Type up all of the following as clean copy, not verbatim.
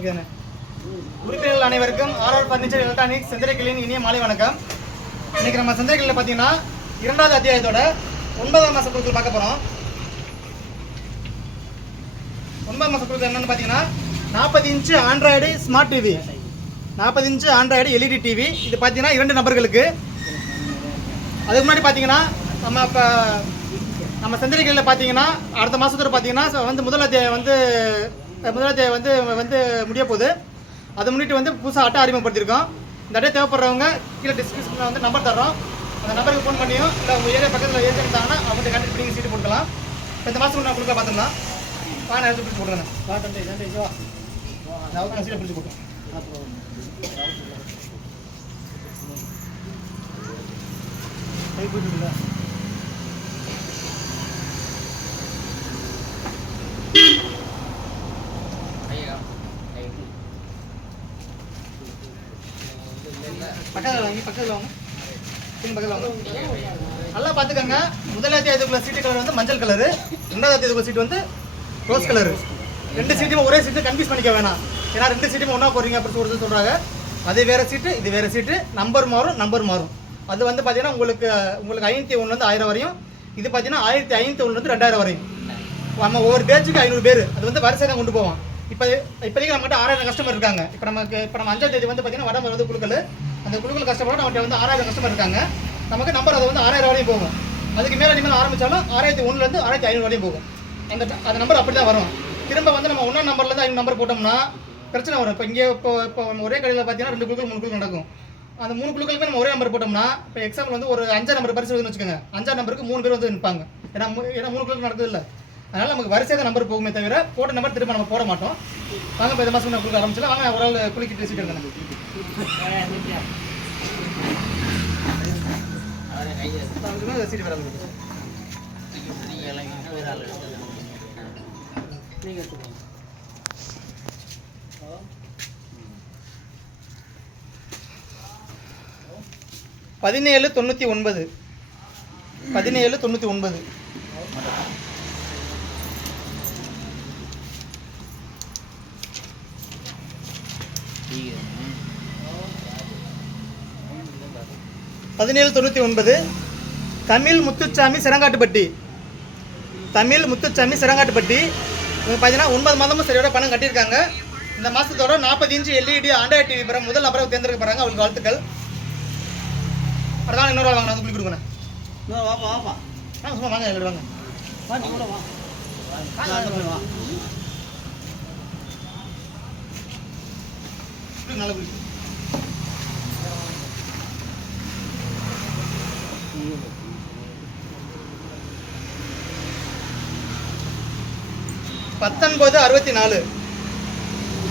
ஓகேண்ணே. உறுப்பினர்கள் அனைவருக்கும் ஆர்ஆர் ஃபர்னிச்சர் எலக்ட்ரானிக்ஸ் செந்திரைக்கிளியின் இனிய மாலை வணக்கம். இன்னைக்கு நம்ம செந்திரைக்கிளியில் பார்த்தீங்கன்னா 2வது அத்தியாயத்தோட 9ஆம் மாத குழுக்கள் பார்க்க போகிறோம். 9ஆம் மாத குழுக்கள் என்னென்னு பார்த்தீங்கன்னா 40 inch Android smart TV, 40 inch Android LED TV. இது பார்த்தீங்கன்னா 2 நபர்களுக்கு. அதுக்கு முன்னாடி பார்த்தீங்கன்னா நம்ம செந்திரைக்கிளியில் பார்த்தீங்கன்னா அடுத்த மாதத்தோட பார்த்தீங்கன்னா வந்து முதல் அத்தியாயம் வந்து முடிய போகுது. அதை முன்னிட்டு வந்து புதுசாக அட்டை அறிமுகப்படுத்தியிருக்கோம். இந்த அட்டை தேவைப்படுறவங்க கீழே டிஸ்கிரிப்ஷனில் வந்து நம்பர் தர்றோம். அந்த நம்பருக்கு ஃபோன் பண்ணியும் இல்லை உங்கள் ஏரியா பக்கத்தில் ஏஜென்ட் இருந்தாங்கன்னா அவங்கள்ட்ட கண்டிப்பாக பண்ணி சீட்டு போட்டுக்கலாம். இப்போ இந்த மாதம் நான் கொடுக்க பார்த்துக்கலாம். எடுத்து பிடிச்சி போட்டுருங்க. சீட்டை பிடிச்சி போட்டோம். கை போட்டுருங்களா? பக்கத்தில் வாங்க. நல்லா பார்த்துக்கோங்க. முதல் அத்தியாயத்துக்குள்ள சீட்டு கலர் வந்து மஞ்சள் கலரு, 2வது அத்தியாயத்துக்குள்ள சீட்டு வந்து ரோஸ் கலரு. 2 சீட்டையும் ஒரே சீட்டு கன்ஃபியூஸ் பண்ணிக்க வேணாம். ஏன்னா 2 சீட்டையும் ஒன்றா போடுறீங்க அப்படி சொல்கிறாங்க. அது வேறு சீட்டு, இது வேறு சீட்டு. நம்பர் மாறும். அது வந்து பார்த்தீங்கன்னா உங்களுக்கு 501 1000 வரையும். இது பார்த்தீங்கன்னா 1501 2000 வரையும். நம்ம ஒவ்வொரு பேட்சுக்கு 500 பேர். அது வந்து வரிசை தான் கொண்டு போவோம். இப்போதைக்கு நம்மகிட்ட 6000 கஸ்டமர் இருக்காங்க. இப்போ நம்ம 5ஆம் தேதி வந்து பார்த்தீங்கன்னா வடமர் வந்து குழுக்கள். அந்த குழுக்கள் கஸ்டமர் நம்மகிட்ட வந்து 6000 கஸ்டமர் இருக்காங்க. நமக்கு நம்பர் அது வந்து 6000 வரையும் போகும். அதுக்கு மேலே இனிமேல் ஆரம்பித்தாலும் 6001 6500 வரையும் போகும். அந்த நம்பர் அப்படி தான் வரும். திரும்ப வந்து நம்ம 1ஆம் நம்பர்லேருந்து 5 நம்பர் போட்டோம்னா பிரச்சனை வரும். இப்போ ஒரே கடையில் பார்த்தீங்கன்னா 2 குழுக்கள் 3 குழுக்கள் நடக்கும். அந்த 3 குழுக்களுமே நம்ம ஒரே நம்பர் போட்டோம்னா இப்போ எக்ஸாம்பிள் வந்து ஒரு 5ஆம் நம்பர் பரிசு வருதுன்னு வச்சுக்கோங்க. 5ஆம் நம்பருக்கு 3 பேர் வந்து நிற்பாங்க. ஏன்னா 3 குழுக்கள் நடக்குது இல்லை. அதனால் நமக்கு வரிசையாக நம்பர் போகுமே தவிர போட்ட நம்பர் திரும்ப நம்ம போட மாட்டோம். வாங்க இப்போ இந்த மாதம் நான் கொடுக்க ஆரம்பிச்சிடலாம். வாங்க ஒரு ஆள் குளிக்கிட்டு சீட்டு எடுக்கணும். சீட்டு வேறு பதினேழு 99 1799 தமிழ் முத்துச்சாமி சிறங்காட்டுப்பட்டி. இவங்க பார்த்தீங்கன்னா 9 மாதமும் சரியோட பணம் கட்டியிருக்காங்க. இந்த மாதத்தோட 40 இன்ச்சு எல்இடி ஆண்ட்ராய்டு டிவி பெற முதல் நபரை தேர்ந்தெடுக்க போகிறாங்க. அவங்களுக்கு வாழ்த்துக்கள். அதான் இன்னொரு வாங்க, நான் வந்து கொடுக்கணும். சும்மா வாங்க, வாங்க நல்லா குடிக்கும். 1964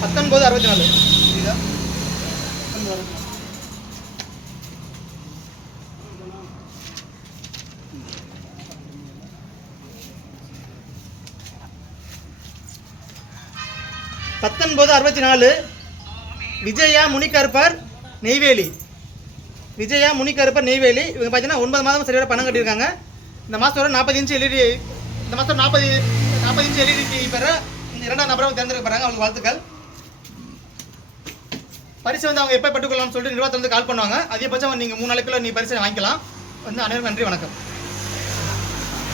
1964 விஜயா முனிகருப்பர் நெய்வேலி. இவங்க பார்த்தீங்கன்னா 9 மாதம் சரியோட பணம் கட்டியிருக்காங்க. இந்த மாதத்தோட 40 இன்ச்சு எல்இடி டிவி பெற இந்த 2ஆம் நபரை தேர்ந்தெடுக்க போகிறாங்க. அவங்களுக்கு வாழ்த்துக்கள். பரிசு வந்து அவங்க எப்போ பெற்றுக்கொள்ளலாம்னு சொல்லிட்டு நிர்வாகத்தில் வந்து கால் பண்ணுவாங்க. அதிகபட்சம் நீங்கள் 3 நாளைக்குள்ள பரிசை வாங்கிக்கலாம். வந்து அனைவருக்கும் நன்றி, வணக்கம்.